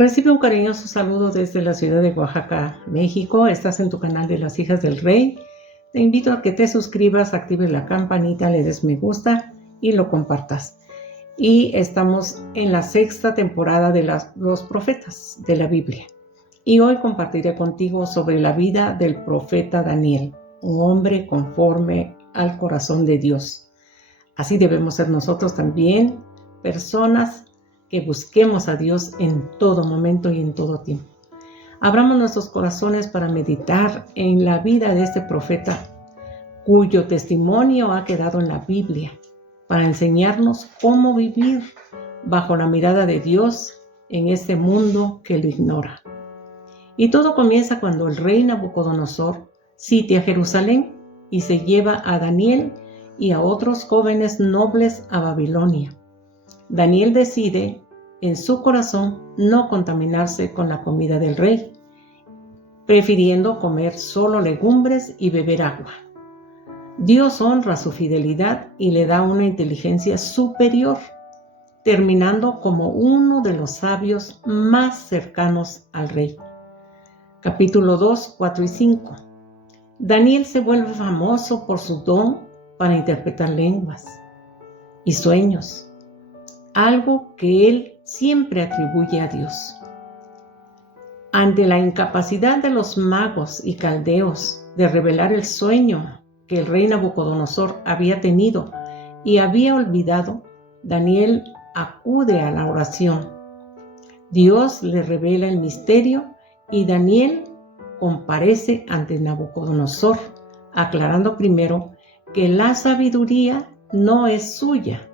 Recibe un cariñoso saludo desde la ciudad de Oaxaca, México. Estás en tu canal de las Hijas del Rey. Te invito a que te suscribas, actives la campanita, le des me gusta y lo compartas. Y estamos en la 6ª temporada de los profetas de la Biblia. Y hoy compartiré contigo sobre la vida del profeta Daniel, un hombre conforme al corazón de Dios. Así debemos ser nosotros también, personas que busquemos a Dios en todo momento y en todo tiempo. Abramos nuestros corazones para meditar en la vida de este profeta, cuyo testimonio ha quedado en la Biblia, para enseñarnos cómo vivir bajo la mirada de Dios en este mundo que lo ignora. Y todo comienza cuando el rey Nabucodonosor sitia Jerusalén y se lleva a Daniel y a otros jóvenes nobles a Babilonia. Daniel decide en su corazón no contaminarse con la comida del rey, prefiriendo comer solo legumbres y beber agua. Dios honra su fidelidad y le da una inteligencia superior, terminando como uno de los sabios más cercanos al rey. Capítulo 2, 4 y 5. Daniel se vuelve famoso por su don para interpretar lenguas y sueños, algo que él siempre atribuye a Dios. Ante la incapacidad de los magos y caldeos de revelar el sueño que el rey Nabucodonosor había tenido y había olvidado, Daniel acude a la oración. Dios le revela el misterio y Daniel comparece ante Nabucodonosor, aclarando primero que la sabiduría no es suya,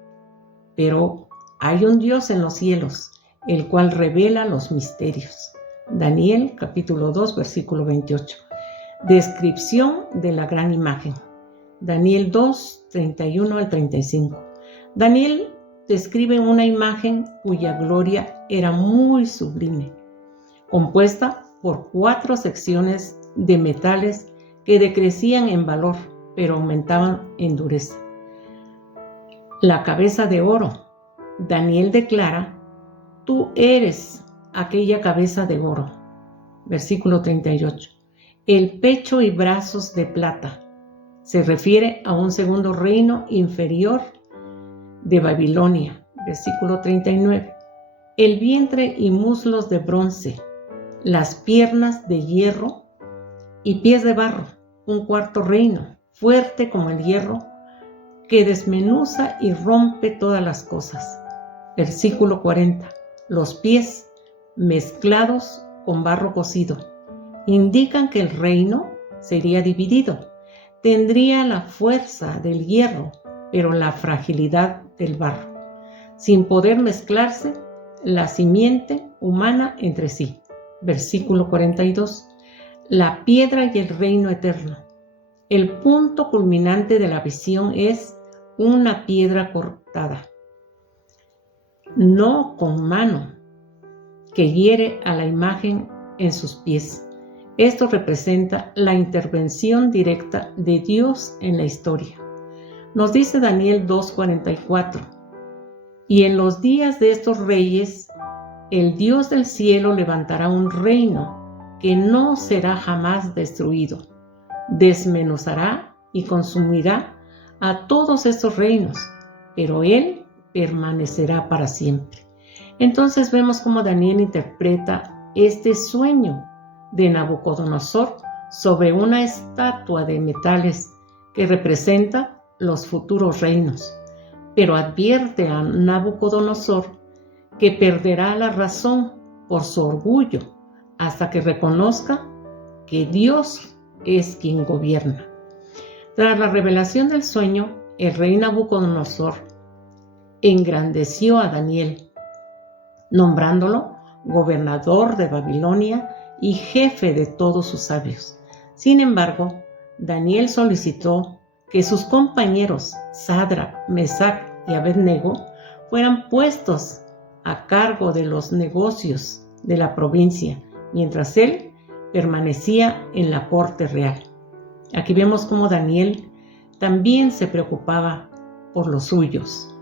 pero hay un Dios en los cielos, el cual revela los misterios. Daniel capítulo 2, versículo 28. Descripción de la gran imagen. Daniel 2, 31 al 35. Daniel describe una imagen cuya gloria era muy sublime, compuesta por 4 secciones de metales que decrecían en valor, pero aumentaban en dureza. La cabeza de oro. Daniel declara: tú eres aquella cabeza de oro. Versículo 38. El pecho y brazos de plata. Se refiere a un segundo reino inferior de Babilonia. Versículo 39. El vientre y muslos de bronce. Las piernas de hierro y pies de barro. Un cuarto reino, fuerte como el hierro, que desmenuza y rompe todas las cosas. Versículo 40. Los pies, mezclados con barro cocido, indican que el reino sería dividido. Tendría la fuerza del hierro, pero la fragilidad del barro, sin poder mezclarse la simiente humana entre sí. Versículo 42. La piedra y el reino eterno. El punto culminante de la visión es una piedra cortada, no con mano, que hiere a la imagen en sus pies. Esto representa la intervención directa de Dios en la historia. Nos dice Daniel 2:44. Y en los días de estos reyes, el Dios del cielo levantará un reino que no será jamás destruido. Desmenuzará y consumirá a todos estos reinos, pero él permanecerá para siempre. Entonces vemos cómo Daniel interpreta este sueño de Nabucodonosor sobre una estatua de metales que representa los futuros reinos, pero advierte a Nabucodonosor que perderá la razón por su orgullo hasta que reconozca que Dios es quien gobierna. Tras la revelación del sueño, el rey Nabucodonosor engrandeció a Daniel, nombrándolo gobernador de Babilonia y jefe de todos sus sabios. Sin embargo, Daniel solicitó que sus compañeros Sadrac, Mesac y Abednego fueran puestos a cargo de los negocios de la provincia, mientras él permanecía en la corte real. Aquí vemos cómo Daniel también se preocupaba por los suyos.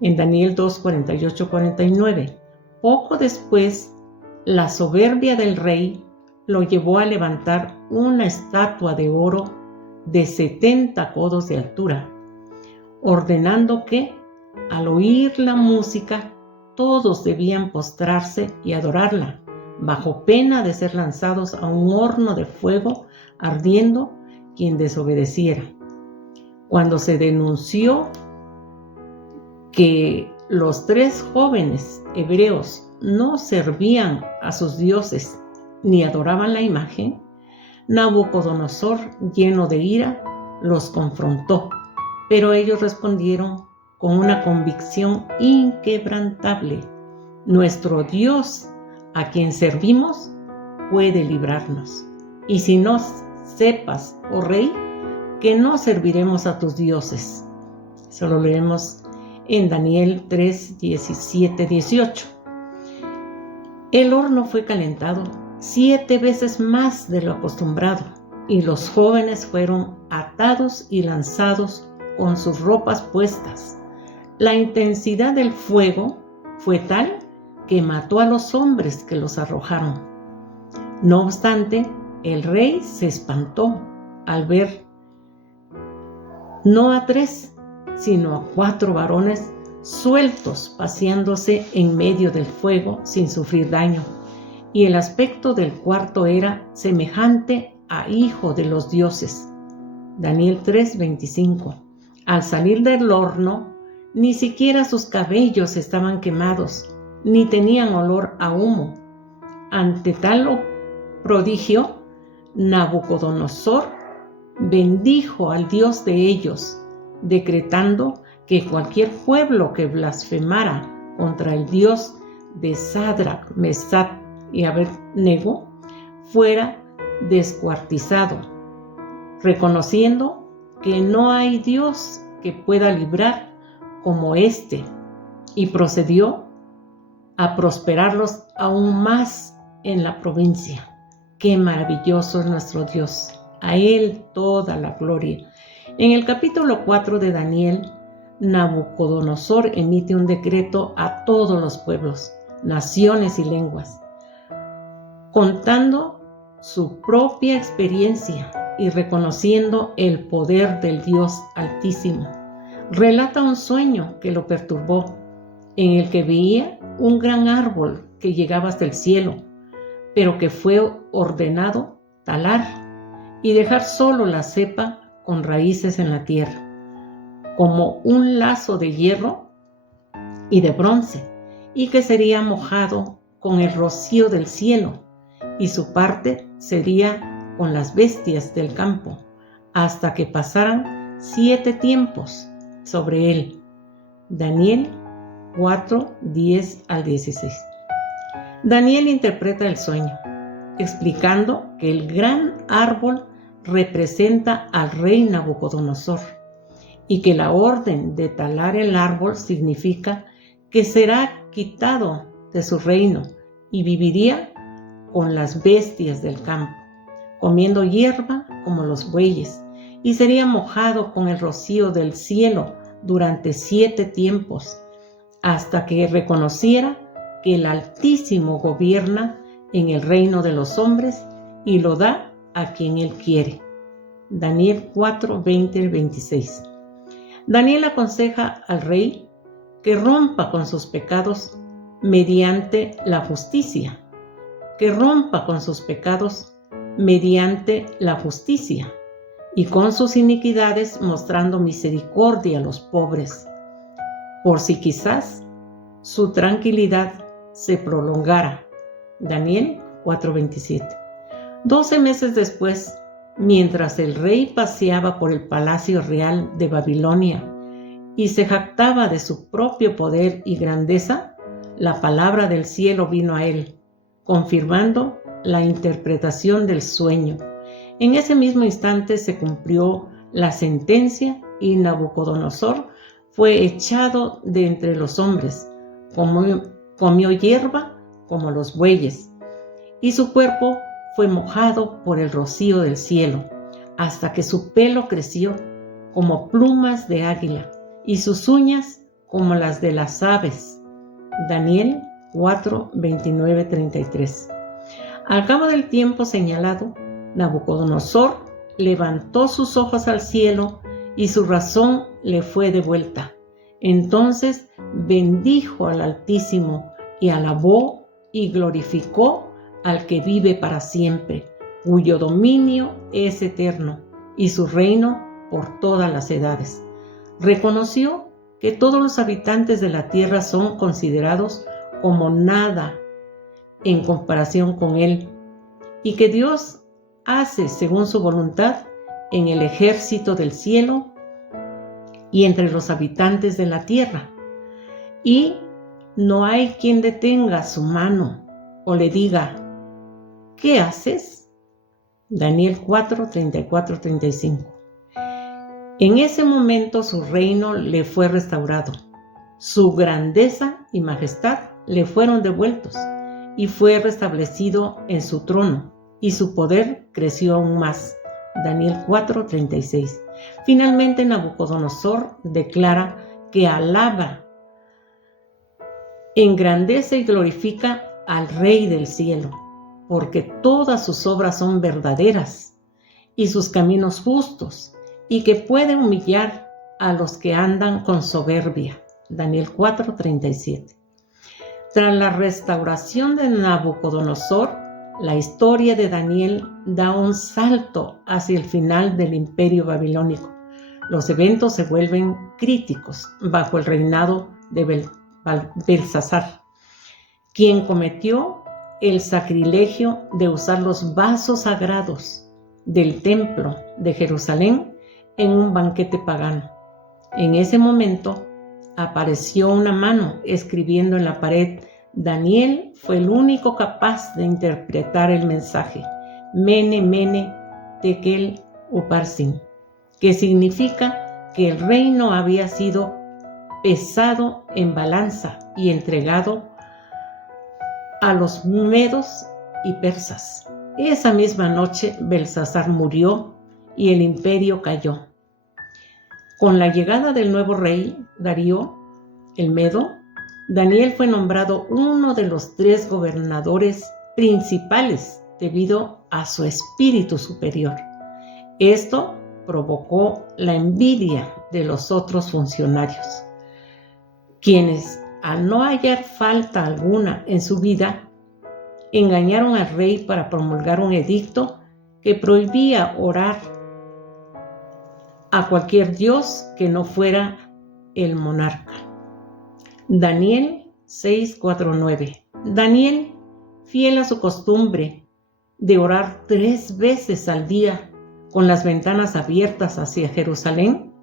En Daniel 2, 48-49, poco después la soberbia del rey lo llevó a levantar una estatua de oro de 70 codos de altura, ordenando que, al oír la música, todos debían postrarse y adorarla, bajo pena de ser lanzados a un horno de fuego ardiendo quien desobedeciera. Cuando se denunció que los 3 jóvenes hebreos no servían a sus dioses ni adoraban la imagen, Nabucodonosor, lleno de ira, los confrontó, pero ellos respondieron con una convicción inquebrantable: nuestro Dios, a quien servimos, puede librarnos. Y si no sepas, oh rey, que no serviremos a tus dioses. Eso lo leemos en Daniel 3, 17, 18. El horno fue calentado 7 veces más de lo acostumbrado, y los jóvenes fueron atados y lanzados con sus ropas puestas. La intensidad del fuego fue tal que mató a los hombres que los arrojaron. No obstante, el rey se espantó al ver no a 3, sino a 4 varones sueltos paseándose en medio del fuego sin sufrir daño, y el aspecto del cuarto era semejante a hijo de los dioses. Daniel 3:25. Al salir del horno, ni siquiera sus cabellos estaban quemados, ni tenían olor a humo. Ante tal prodigio, Nabucodonosor bendijo al Dios de ellos, decretando que cualquier pueblo que blasfemara contra el Dios de Sadrach, Mesach y Abednego fuera descuartizado, reconociendo que no hay Dios que pueda librar como éste, y procedió a prosperarlos aún más en la provincia. ¡Qué maravilloso es nuestro Dios! A Él toda la gloria. En el capítulo 4 de Daniel, Nabucodonosor emite un decreto a todos los pueblos, naciones y lenguas, contando su propia experiencia y reconociendo el poder del Dios Altísimo. Relata un sueño que lo perturbó, en el que veía un gran árbol que llegaba hasta el cielo, pero que fue ordenado talar y dejar solo la cepa con raíces en la tierra, como un lazo de hierro y de bronce, y que sería mojado con el rocío del cielo, y su parte sería con las bestias del campo, hasta que pasaran 7 tiempos sobre él. Daniel 4, 10 al 16. Daniel interpreta el sueño, explicando que el gran árbol representa al rey Nabucodonosor y que la orden de talar el árbol significa que será quitado de su reino y viviría con las bestias del campo, comiendo hierba como los bueyes, y sería mojado con el rocío del cielo durante 7 tiempos, hasta que reconociera que el Altísimo gobierna en el reino de los hombres y lo da a quien Él quiere. Daniel 4, 20 y 26. Daniel aconseja al rey que rompa con sus pecados mediante la justicia, y con sus iniquidades mostrando misericordia a los pobres, por si quizás su tranquilidad se prolongara. Daniel 4:27. 12 meses después, mientras el rey paseaba por el palacio real de Babilonia y se jactaba de su propio poder y grandeza, la palabra del cielo vino a él, confirmando la interpretación del sueño. En ese mismo instante se cumplió la sentencia y Nabucodonosor fue echado de entre los hombres, comió hierba como los bueyes, y su cuerpo fue mojado por el rocío del cielo, hasta que su pelo creció como plumas de águila y sus uñas como las de las aves. Daniel 4, 29, 33. Al cabo del tiempo señalado, Nabucodonosor levantó sus ojos al cielo y su razón le fue devuelta. Entonces bendijo al Altísimo y alabó y glorificó al que vive para siempre, cuyo dominio es eterno y su reino por todas las edades. Reconoció que todos los habitantes de la tierra son considerados como nada en comparación con él, y que Dios hace según su voluntad en el ejército del cielo y entre los habitantes de la tierra. Y no hay quien detenga su mano o le diga: ¿qué haces? Daniel 4, 34, 35. En ese momento su reino le fue restaurado, su grandeza y majestad le fueron devueltos, y fue restablecido en su trono, y su poder creció aún más. Daniel 4, 36. Finalmente Nabucodonosor declara que alaba, engrandece y glorifica al Rey del cielo, porque todas sus obras son verdaderas y sus caminos justos, y que puede humillar a los que andan con soberbia. Daniel 4, 37. Tras la restauración de Nabucodonosor, la historia de Daniel da un salto hacia el final del imperio babilónico. Los eventos se vuelven críticos bajo el reinado de Belsasar, quien cometió el sacrilegio de usar los vasos sagrados del templo de Jerusalén en un banquete pagano. En ese momento apareció una mano escribiendo en la pared. Daniel fue el único capaz de interpretar el mensaje: Mene, Mene, Tekel, Uparsin, que significa que el reino había sido pesado en balanza y entregado a los medos y persas. Esa misma noche Belsasar murió y el imperio cayó. Con la llegada del nuevo rey, Darío el Medo, Daniel fue nombrado uno de los 3 gobernadores principales debido a su espíritu superior. Esto provocó la envidia de los otros funcionarios, quienes, al no hallar falta alguna en su vida, engañaron al rey para promulgar un edicto que prohibía orar a cualquier dios que no fuera el monarca. Daniel 6, 4, 9. Daniel, fiel a su costumbre de orar 3 veces al día con las ventanas abiertas hacia Jerusalén,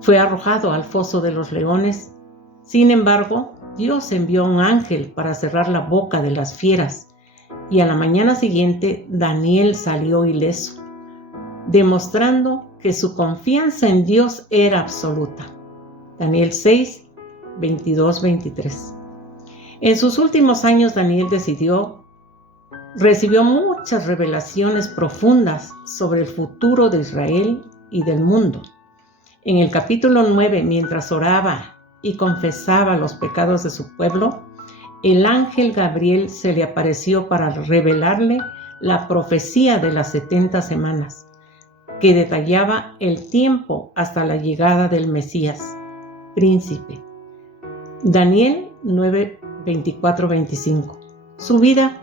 fue arrojado al foso de los leones. Sin embargo, Dios envió un ángel para cerrar la boca de las fieras, y a la mañana siguiente Daniel salió ileso, demostrando que su confianza en Dios era absoluta. Daniel 6, 22, 23. En sus últimos años, Daniel recibió muchas revelaciones profundas sobre el futuro de Israel y del mundo. En el capítulo 9, mientras oraba y confesaba los pecados de su pueblo, el ángel Gabriel se le apareció para revelarle la profecía de las 70 semanas, que detallaba el tiempo hasta la llegada del Mesías, príncipe. Daniel 9, 24, 25. Su vida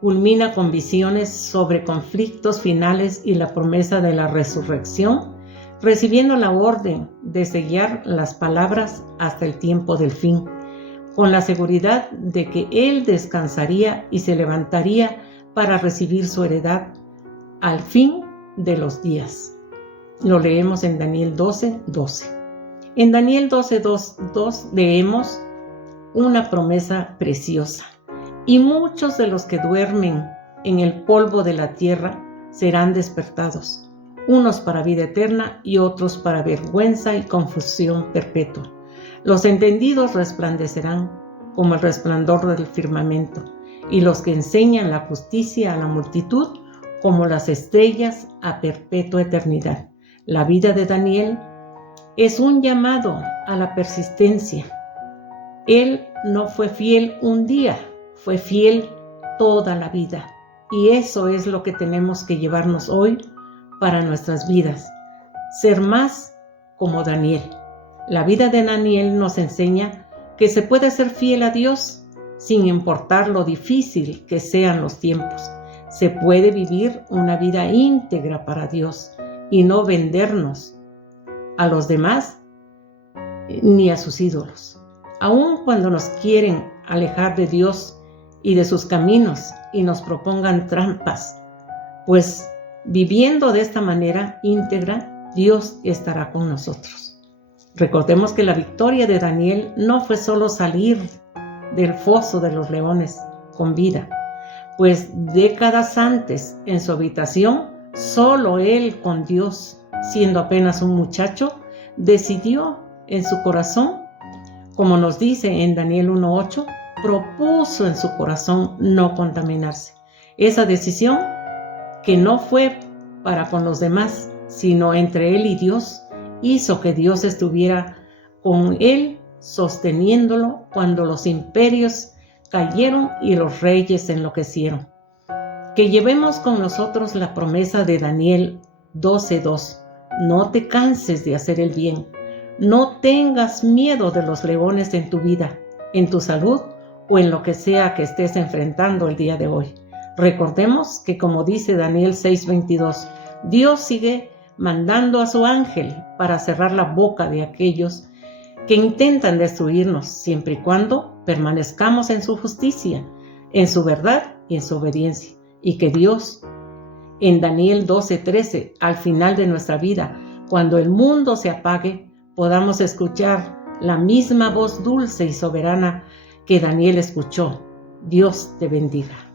culmina con visiones sobre conflictos finales y la promesa de la resurrección, recibiendo la orden de sellar las palabras hasta el tiempo del fin, con la seguridad de que él descansaría y se levantaría para recibir su heredad al fin de los días. Lo leemos en Daniel 12, 12. En Daniel 12, 2 leemos una promesa preciosa: y muchos de los que duermen en el polvo de la tierra serán despertados, unos para vida eterna y otros para vergüenza y confusión perpetua. Los entendidos resplandecerán como el resplandor del firmamento, y los que enseñan la justicia a la multitud como las estrellas a perpetua eternidad. La vida de Daniel es un llamado a la persistencia. Él no fue fiel un día, fue fiel toda la vida. Y eso es lo que tenemos que llevarnos hoy para nuestras vidas. Ser más como Daniel. La vida de Daniel nos enseña que se puede ser fiel a Dios sin importar lo difícil que sean los tiempos. Se puede vivir una vida íntegra para Dios y no vendernos a los demás ni a sus ídolos. Aun cuando nos quieren alejar de Dios y de sus caminos y nos propongan trampas, pues viviendo de esta manera íntegra, Dios estará con nosotros. Recordemos que la victoria de Daniel no fue solo salir del foso de los leones con vida, pues décadas antes, en su habitación, solo él con Dios, siendo apenas un muchacho, decidió en su corazón, como nos dice en Daniel 1:8, propuso en su corazón no contaminarse. Esa decisión, que no fue para con los demás, sino entre él y Dios, hizo que Dios estuviera con él, sosteniéndolo cuando los imperios cayeron y los reyes enloquecieron. Que llevemos con nosotros la promesa de Daniel 12:2. No te canses de hacer el bien. No tengas miedo de los leones en tu vida, en tu salud o en lo que sea que estés enfrentando el día de hoy. Recordemos que, como dice Daniel 6:22, Dios sigue mandando a su ángel para cerrar la boca de aquellos que intentan destruirnos, siempre y cuando permanezcamos en su justicia, en su verdad y en su obediencia. Y que Dios, en Daniel 12:13, al final de nuestra vida, cuando el mundo se apague, podamos escuchar la misma voz dulce y soberana que Daniel escuchó. Dios te bendiga.